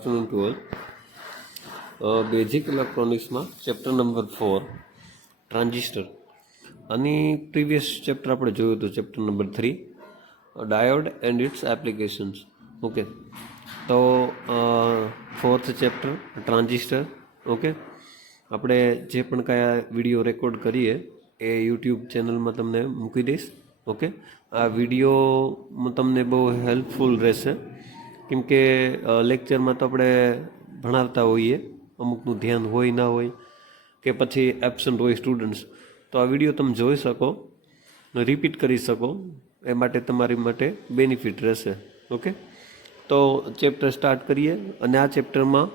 afternoon to all. Basic electronics માં chapter number 4 transistor અને previous chapter આપણે જોયું હતું chapter number 3 diode and its applications. Okay, તો ફોર્થ ચેપ્ટર ટ્રાન્ઝિસ્ટર. ઓકે, આપણે જે પણ કયા વિડીયો રેકોર્ડ કરીએ એ યુટ્યુબ ચેનલમાં તમને મૂકી દઈશ. ઓકે, આ વિડીયો તમને બહુ હેલ્પફુલ રહેશે, કેમ કે લેક્ચરમાં તો આપણે ભણાવતા હોઈએ, અમુકનું ધ્યાન હોય ના હોય કે પછી એબસન્ટ હોય સ્ટુડન્ટ્સ, તો આ વિડીયો તમે જોઈ શકો, રિપીટ કરી શકો, એ માટે તમારી માટે બેનિફિટ રહેશે. ઓકે, તો ચેપ્ટર સ્ટાર્ટ કરીએ. અને આ ચેપ્ટરમાં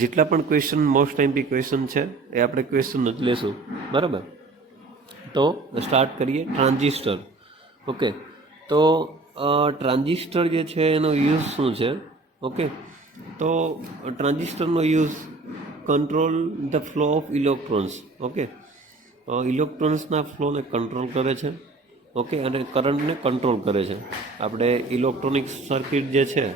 જેટલા પણ ક્વેશ્ચન મોસ્ટ એમપી ક્વેશ્ચન છે એ આપણે ક્વેશ્ચન જ લેશું. બરાબર, તો સ્ટાર્ટ કરીએ. ટ્રાન્ઝિસ્ટર. ઓકે, તો ટ્રાન્ઝિસ્ટર જે છે એનો યુઝ શું છે? ઓકે, તો ટ્રાન્ઝિસ્ટરનો use control the flow of electrons. Okay, ઇલેક્ટ્રોન્સના ફ્લોને કંટ્રોલ કરે છે. ઓકે, અને કરંટને કંટ્રોલ કરે છે. આપણે ઇલેક્ટ્રોનિક સર્કિટ જે છે,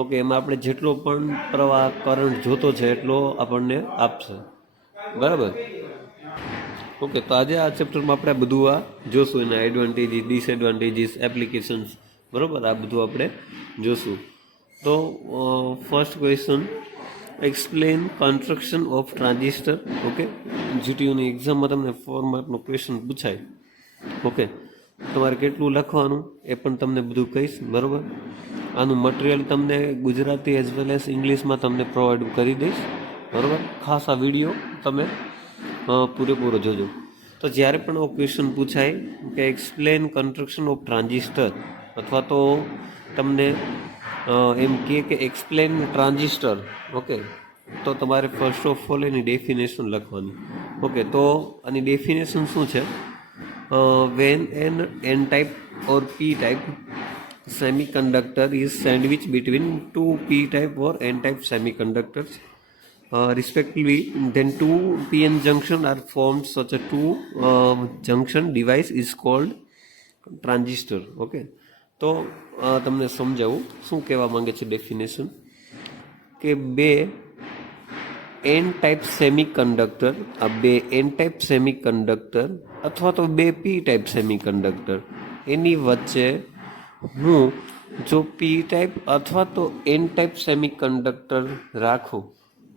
ઓકે, એમાં આપણે જેટલો પણ પ્રવાહ કરંટ જોતો છે એટલો આપણને આપશે. બરાબર. ઓકે, તો આજે આ ચેપ્ટરમાં આપણે બધું આ જોશું, એના એડવાન્ટેજીસ, ડિસએડવાન્ટેજીસ, એપ્લિકેશન્સ. બરાબર, આ બધું આપણે જોશું. તો first question, explain construction of transistor. Okay, જીટીયુની એક્ઝામમાં તમને 4 માર્કનો ક્વેશ્ચન પૂછાય. ઓકે, તમારે કેટલું લખવાનું એ પણ તમને બધું કહીશ. બરાબર, આનું મટીરિયલ તમને ગુજરાતી એઝ વેલ એઝ ઇંગ્લિશમાં તમને પ્રોવાઈડ કરી દઈશ. બરાબર, ખાસ આ વિડીયો તમે પૂરેપૂરો જોજો. તો જ્યારે પણ આ ક્વેશ્ચન પૂછાય કે એક્સપ્લેન કન્સ્ટ્રક્શન ઓફ ટ્રાન્ઝિસ્ટર, અથવા તો તમને એમ કહે કે એક્સપ્લેન ટ્રાન્ઝિસ્ટર, ઓકે, તો તમારે ફર્સ્ટ ઓફ ઓલ એની ડેફિનેશન લખવાની. ઓકે, તો આની ડેફિનેશન શું છે? When N type or P type semiconductor is sandwiched between two p-type or n-type semiconductors respectively, then two p-n junction are formed. Such a two junction device is called transistor. Okay, તો તમને સમજાવું શું કહેવા માંગે છે definition, કે બે N type semiconductor, આ બે એન ટાઈપ સેમિકન્ડક્ટર અથવા તો બે પી ટાઈપ સેમિકન્ડક્ટર, એની વચ્ચે હું જો પી ટાઈપ અથવા તો એન ટાઈપ સેમિકન્ડક્ટર રાખું,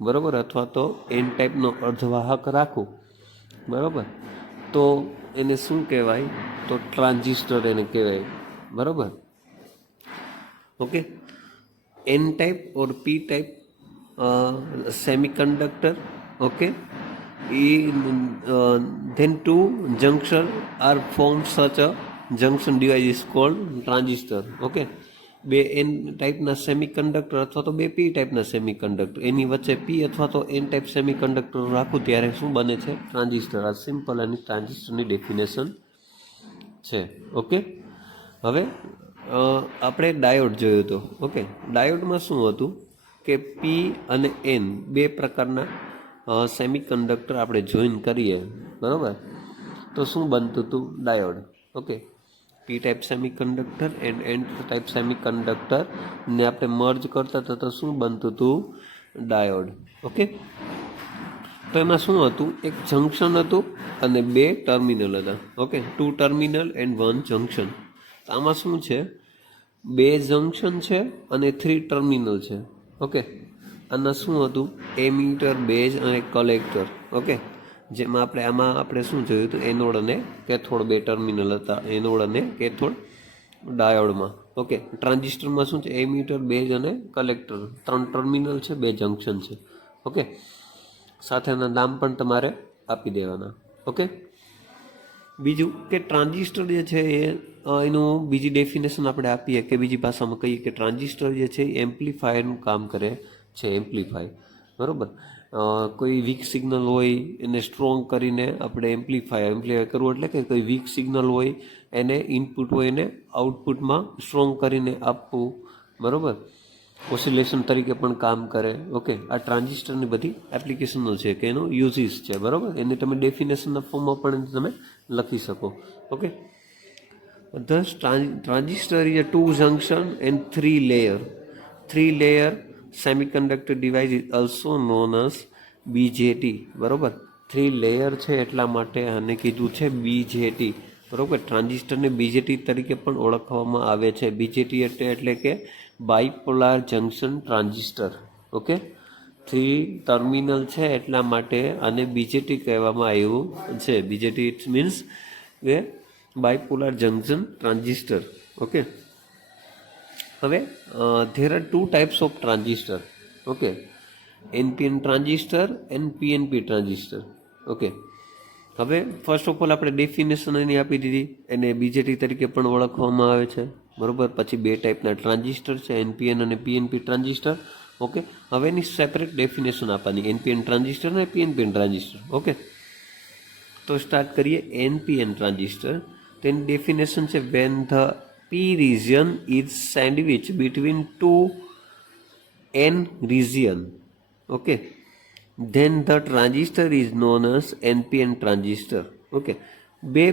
બરાબર, અથવા તો એન ટાઈપનો અર્ધવાહક રાખું, બરાબર, તો એને શું કહેવાય? તો ટ્રાન્ઝિસ્ટર એને કહેવાય. બરાબર. Okay, N type or P type semiconductor. Okay, then two junction are formed. Such a junction device is called transistor. Okay, બે એન ટાઈપના સેમિકન્ડક્ટર અથવા તો બે પી ટાઈપના સેમિકન્ડક્ટર, એની વચ્ચે પી અથવા તો એન ટાઈપ સેમિકન્ડક્ટર રાખું ત્યારે શું બને છે? ટ્રાન્ઝિસ્ટર. આ સિમ્પલ અને ટ્રાન્ઝિસ્ટરની ડેફિનેશન છે. ઓકે, હવે આપણે ડાયોડ જોયું હતું. ઓકે, ડાયોડમાં શું હતું કે પી અને એન બે પ્રકારના સેમિકન્ડક્ટર આપણે જોઈન કરીએ, બરાબર, તો શું બનતું હતું? Diode. Okay, P type semiconductor and N type semiconductor ને આપણે મર્જ કરતા હતા તો શું બનતું હતું? ડાયોડ. ઓકે, તો એમાં શું હતું? એક જંક્શન હતું અને બે ટર્મિનલ હતા. Okay, 2 terminal and 1 junction. આમાં શું છે? 2 જંક્શન છે અને 3 ટર્મિનલ છે. ઓકે, આના શું હતું? એમીટર, બેઝ અને કલેક્ટર. ઓકે, જેમાં આપણે શું જોયું હતું? એનોડ અને કેથોડ, 2 ટર્મિનલ હતા, એનોડ અને કેથોડ ડાયોડમાં. ઓકે, ટ્રાન્ઝિસ્ટરમાં શું છે? એમીટર, બેઝ અને કલેક્ટર, 3 ટર્મિનલ છે, 2 જંક્શન છે. ઓકે, સાથેના નામ પણ તમારે આપી દેવાના. ઓકે, બીજું કે ટ્રાન્ઝિસ્ટર જે છે એ એનું બીજી ડેફિનેશન આપણે આપીએ કે બીજી ભાષામાં કહીએ કે ટ્રાન્ઝિસ્ટર જે છે એ એમ્પ્લીફાયરનું કામ કરે છે. એમ્પ્લીફાય. બરાબર, કોઈ વીક સિગ્નલ હોય એને સ્ટ્રોંગ કરીને આપણે એમ્પ્લીફાય કરવું, એટલે કે કોઈ વીક સિગ્નલ હોય એને ઇનપુટ હોય એને આઉટપુટમાં સ્ટ્રોંગ કરીને આપવું. બરાબર, ઓસિલેશન તરીકે પણ કામ કરે. ઓકે, આ ટ્રાન્ઝિસ્ટરની બધી એપ્લિકેશનો છે કે એનો યુઝિસ છે. બરાબર, એને તમે ડેફિનેશનના ફોર્મમાં પણ તમે લખી શકો. Okay, thus transistor is a 2 junction and 3 layer semiconductor device is also known as BJT. બરાબર, 3 લેયર છે એટલા માટે આને કીધું છે BJT. બરાબર, ટ્રાન્ઝિસ્ટરને BJT તરીકે પણ ઓળખવામાં આવે છે. BJT એટલે કે બાયપોલાર જંકશન ટ્રાન્ઝિસ્ટર. ઓકે, 3 ટર્મિનલ છે એટલા માટે આને BJT કહેવામાં આવ્યું છે. BJT ઇટ મીન્સ કે બાયપોલાર જંકશન ટ્રાન્ઝિસ્ટર. ઓકે, હવે there are 2 types of transistor. Okay, NPN transistor and PNP transistor. Okay, હવે ફર્સ્ટ ઓફ ઓલ આપણે ડેફિનેશન એની આપી દીધી, એને BJT તરીકે પણ ઓળખવામાં આવે છે. બરાબર, પછી 2 ટાઈપના ટ્રાન્ઝિસ્ટર છે, NPN અને PNP ટ્રાન્ઝિસ્ટર. ઓકે, હવે એની સેપરેટ ડેફિનેશન આપવાની, NPN ટ્રાન્ઝિસ્ટર અને PNP ટ્રાન્ઝિસ્ટર. ઓકે, તો સ્ટાર્ટ કરીએ. NPN ટ્રાન્ઝિસ્ટર, તેની ડેફિનેશન છે when the P region is sandwiched between 2 N region. Okay, then the transistor is known as NPN transistor. Okay, બે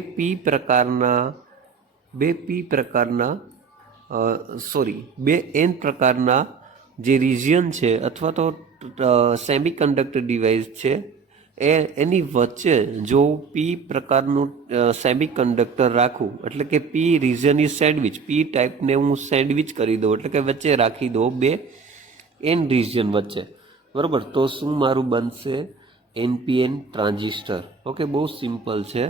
N પ્રકારના જે region છે અથવા તો સેમિકન્ડક્ટર ડિવાઇસ છે એની વચ્ચે જો P પ્રકારનું સેમિકન્ડક્ટર રાખું, એટલે કે P region is sandwich, P ટાઈપને હું સેન્ડવિચ કરી દઉં, એટલે કે વચ્ચે રાખી દઉં બે N રિજિયન વચ્ચે. બરાબર, તો શું મારું બનશે? NPN transistor. ઓકે, બહુ સિમ્પલ છે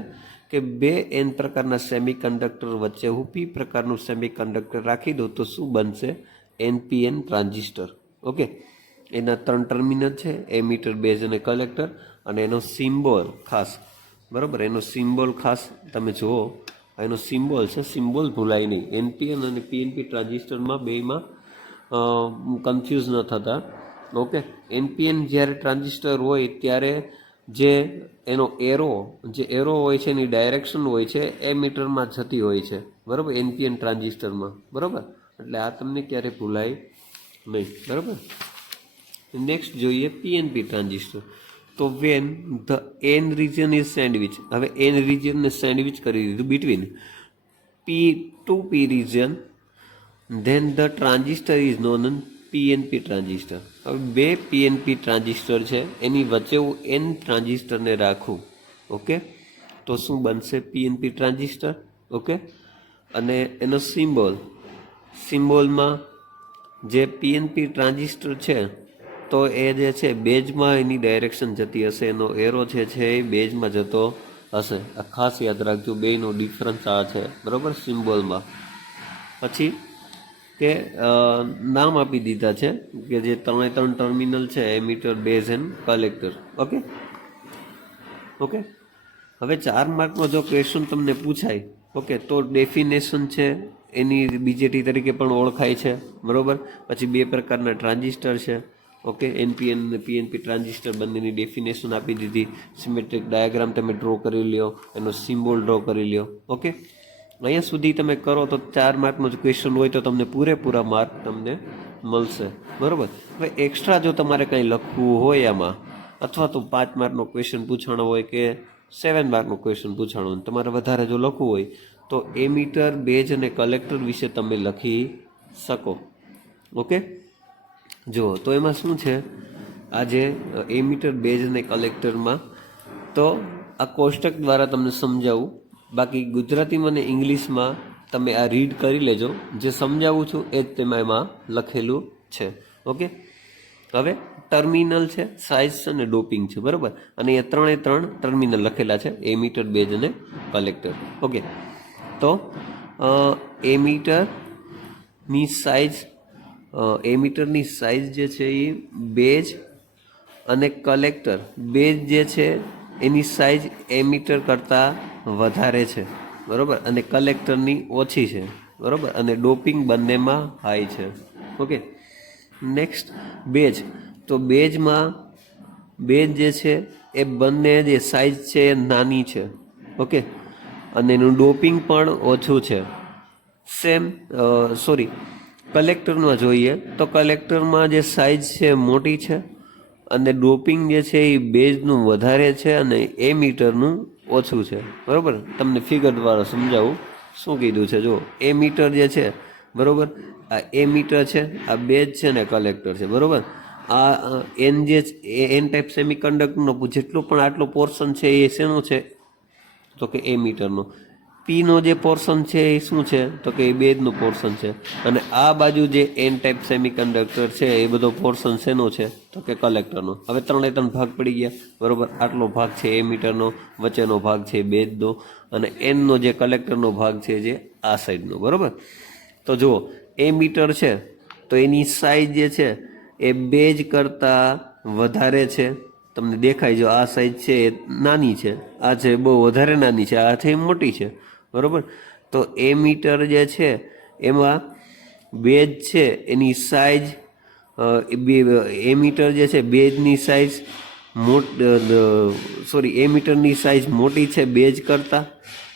કે 2 N પ્રકારના સેમિકન્ડક્ટર વચ્ચે હું P પ્રકારનું સેમિકન્ડક્ટર રાખી દઉં તો શું બનશે? NPN transistor. ઓકે, એના 3 ટર્મિનલ છે, એમીટર, બેઝ અને કલેક્ટર, અને એનો સિમ્બોલ ખાસ. બરાબર, એનો સિમ્બોલ ખાસ તમે જુઓ, એનો સિમ્બોલ છે, સિમ્બોલ ભૂલાય નહીં. NPN અને PNP ટ્રાન્ઝિસ્ટરમાં બેમાં કન્ફ્યુઝ ન થતા. ઓકે, NPN જ્યારે ટ્રાન્ઝિસ્ટર હોય ત્યારે જે એનો એરો હોય છે, એની ડાયરેક્શન હોય છે એ મીટરમાં જતી હોય છે. બરાબર, NPN ટ્રાન્ઝિસ્ટરમાં. બરાબર, એટલે આ તમને ક્યારે ભૂલાય નહીં. બરાબર, નેક્સ્ટ જોઈએ PNP ટ્રાન્ઝિસ્ટર. તો when the N region is sandwich, હવે N રિજનને સેન્ડવિચ કરી દીધું between P region, then the transistor is known as PNP transistor. હવે 2 PNP ટ્રાન્ઝિસ્ટર છે, એની વચ્ચે હું N ટ્રાન્ઝિસ્ટરને રાખું. ઓકે, તો શું બનશે? PNP transistor. ઓકે, અને એનો સિમ્બોલમાં જે PNP ટ્રાન્ઝિસ્ટર છે તો એ જે છે બેઝમાં એની ડાયરેક્શન જતી હશે, એનો એરો છે એ બેઝમાં જતો હશે. આ ખાસ યાદ રાખજો, બેનો ડિફરન્સ આ છે. બરાબર, સિમ્બોલમાં. પછી કે નામ આપી દીધા છે કે જે 3 ટર્મિનલ છે, emitter, base and collector. Okay, હવે 4 માર્કનો જો ક્વેશ્ચન તમને પૂછાય, ઓકે, તો ડેફિનેશન છે એની BJT તરીકે પણ ઓળખાય છે. બરાબર, પછી 2 પ્રકારના ટ્રાન્ઝિસ્ટર છે. ઓકે, NPN અને PNP ટ્રાન્ઝિસ્ટર બંનેની ડેફિનેશન આપી દીધી. સિમેટ્રિક ડાયાગ્રામ તમે ડ્રો કરી લ્યો, એનો સિમ્બોલ ડ્રો કરી લ્યો. ઓકે, અહીંયા સુધી તમે કરો તો 4 માર્કનો જ ક્વેશ્ચન હોય તો તમને પૂરેપૂરા માર્ક તમને મળશે. બરાબર, હવે એક્સ્ટ્રા જો તમારે કંઈ લખવું હોય આમાં, અથવા તો 5 માર્કનો ક્વેશ્ચન પૂછાણો હોય કે 7 માર્કનો ક્વેશ્ચન પૂછાણો હોય, તમારે વધારે જો લખવું હોય તો એમીટર, બેઝ અને કલેક્ટર વિશે તમે લખી શકો. ઓકે, જુઓ તો એમાં શું છે, આ જે એમીટર, બેઝ અને કલેક્ટરમાં તો આ કોષ્ટક દ્વારા તમને સમજાવું. બાકી ગુજરાતીમાં અને ઇંગ્લિશમાં તમે આ રીડ કરી લેજો, જે સમજાવું છું એ જ એમાં લખેલું છે. ઓકે, હવે ટર્મિનલ છે, સાઇઝ છે અને ડોપિંગ છે. બરાબર, અને એ 3 ટર્મિનલ લખેલા છે, એમીટર, બેઝ અને કલેક્ટર. ઓકે, તો એમીટરની સાઇઝ જે છે એ બેઝ અને કલેક્ટર, બેઝ જે છે એની સાઇઝ એમીટર કરતાં વધારે છે. બરાબર, અને કલેક્ટરની ઓછી છે. બરાબર, અને ડોપિંગ બંનેમાં હાઈ છે. Okay, next base. તો બેઝ જે છે એ બંને જે સાઇઝ છે એ નાની છે. ઓકે, અને એનું ડોપિંગ પણ ઓછું છે. કલેક્ટરમાં જોઈએ તો કલેક્ટરમાં જે સાઇઝ છે મોટી છે અને ડોપિંગ જે છે એ બેઝનું વધારે છે અને એમીટરનું ઓછું છે. બરાબર, તમને ફિગર દ્વારા સમજાવું શું કીધું છે. જો એમીટર જે છે, બરાબર, આ એ મીટર છે, આ બેઝ છે ને કલેક્ટર છે, બરોબર. આ એન જે એન ટાઈપ સેમિકન્ડક્ટરનો જેટલું પણ આટલો પોર્શન છે એ શેનો છે, તો કે એ મીટરનો. પીનો જે પોર્શન છે એ શું છે, તો કે એ બેઝનું પોર્શન છે. અને આ બાજુ જે એન ટાઈપ સેમિકન્ડક્ટર છે એ બધો પોર્શન શેનો છે, તો કે કલેક્ટરનો. હવે 3 ભાગ પડી ગયા, બરોબર. આટલો ભાગ છે એ મીટરનો, વચ્ચેનો ભાગ છે બેઝનો, અને એનનો જે કલેક્ટરનો ભાગ છે જે આ સાઈડનો, બરોબર. તો જુઓ, એ મીટર છે તો એની સાઈઝ જે છે એ બેઝ કરતાં વધારે છે. તમને દેખાય, જો આ સાઈઝ છે એ નાની છે, આ છે બહુ વધારે નાની છે, આ છે મોટી છે, બરાબર. તો એ મીટર જે છે એમાં બેઝ છે એની સાઈઝ, એ મીટર જે છે બેઝની સાઈઝ એ મીટરની સાઈઝ મોટી છે બેઝ કરતાં,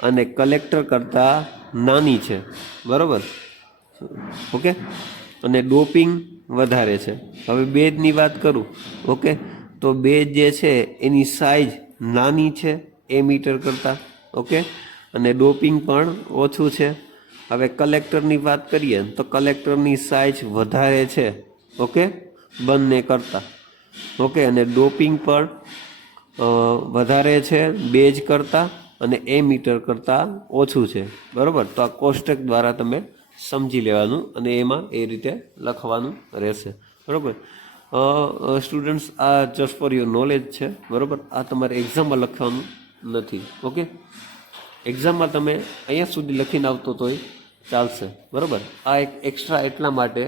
અને કલેક્ટર કરતાં નાની છે, બરાબર. ઓકે. અને ડોપિંગ વધારે છે. હવે બેઝની વાત કરું, ઓકે, તો બેઝ જે છે એની સાઈઝ નાની છે એ મીટર કરતાં, ઓકે, અને ડોપિંગ પણ ઓછું છે. હવે કલેક્ટરની વાત કરીએ તો કલેક્ટરની સાઈઝ વધારે છે, ઓકે, બંને કરતાં, ઓકે, અને ડોપિંગ પણ વધારે છે બેઝ કરતાં, અને એ મીટર કરતાં ઓછું છે, બરાબર. તો આ કોષ્ટક દ્વારા તમે સમજી લેવાનું અને એમાં એ રીતે લખવાનું રહેશે, બરાબર. સ્ટુડન્ટ્સ, આ જસ્ટ ફોર યોર નોલેજ છે, બરાબર. આ તમારે એક્ઝામમાં લખવાનું નથી, ઓકે. એક્ઝામમાં તમે અહીંયા સુધી લખીને આવતો તોય ચાલશે, બરાબર. આ એક એક્સ્ટ્રા એટલા માટે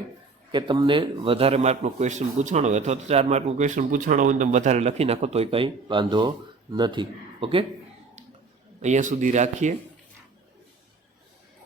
કે તમને વધારે માર્કનો ક્વેશ્ચન પૂછાણો હોય અથવા તો 4 માર્કનો ક્વેશ્ચન પૂછાણો હોય તમે વધારે લખી નાખો તોય કંઈ વાંધો નથી, ઓકે. અહીંયા સુધી રાખીએ.